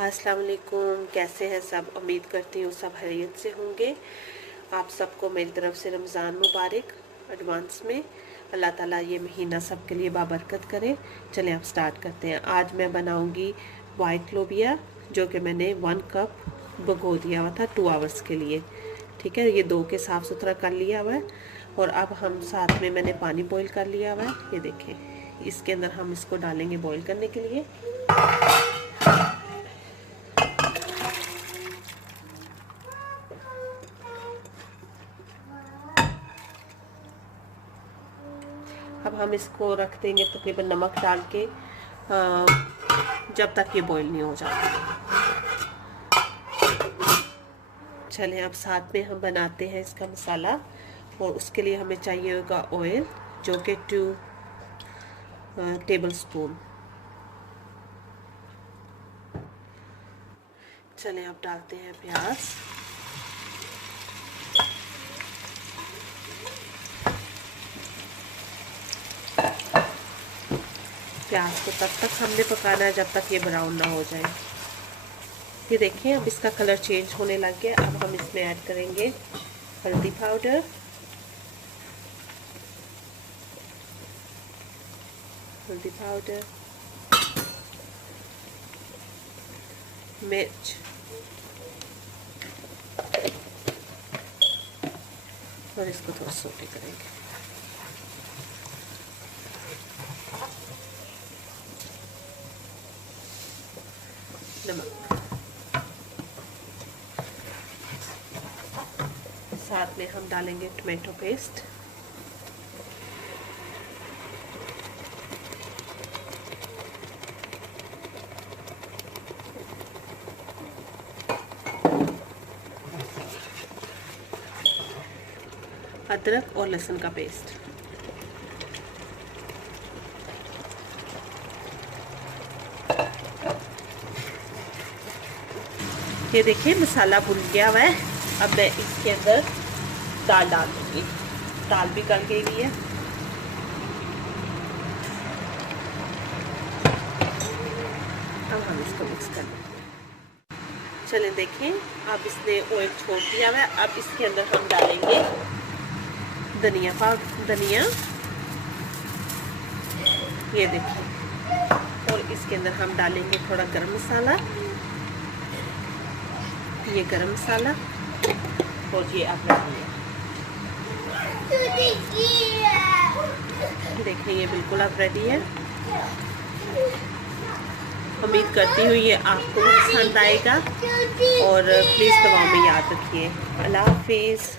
अस्सलाम वालेकुम, कैसे हैं सब। उम्मीद करती हूँ सब खैरियत से होंगे। आप सबको मेरी तरफ से रमज़ान मुबारक एडवांस में। अल्लाह ताला ये महीना सब के लिए बाबरकत करे। चलें आप स्टार्ट करते हैं। आज मैं बनाऊंगी वाइट लोबिया, जो कि मैंने 1 कप भिगो दिया हुआ था 2 आवर्स के लिए। ठीक है, ये 2 के साफ़ सुथरा कर लिया हुआ है। और अब हम साथ में मैंने पानी बॉईल कर लिया हुआ है। ये देखें, इसके अंदर हम इसको डालेंगे बॉईल करने के लिए। अब हम इसको रख देंगे तकरीबन नमक डाल के जब तक ये बॉईल नहीं हो जाता। चलें अब साथ में हम बनाते हैं इसका मसाला। और उसके लिए हमें चाहिए होगा ऑयल, जो कि 2 टेबल स्पून। चलें अब डालते हैं प्याज। प्याज को तब तक हमने पकाना है जब तक ये ब्राउन ना हो जाए। ये देखिए, अब इसका कलर चेंज होने लग गया। अब हम इसमें ऐड करेंगे हल्दी पाउडर, मिर्च और इसको थोड़ा सोटे करेंगे। नमक, साथ में हम डालेंगे टमाटो पेस्ट, अदरक और लहसुन का पेस्ट। ये देखिए मसाला भुन गया हुआ है। अब मैं इसके अंदर दाल डाल दूंगी। दाल भी गल गई है। अब हम इसको मिक्स कर लेंगे। चलें देखें, अब इसने ऑयल छोड़ दिया हुआ है। अब इसके अंदर हम डालेंगे धनिया पाउडर, धनिया, ये देखिए। और इसके अंदर हम डालेंगे थोड़ा गरम मसाला, ये गरम मसाला, और ये अब देखिए ये बिल्कुल अब रेडी है। उम्मीद करती हूँ ये आपको पसंद आएगा। और प्लीज़ दुआ में याद रखिए। अल्लाह हाफिज़।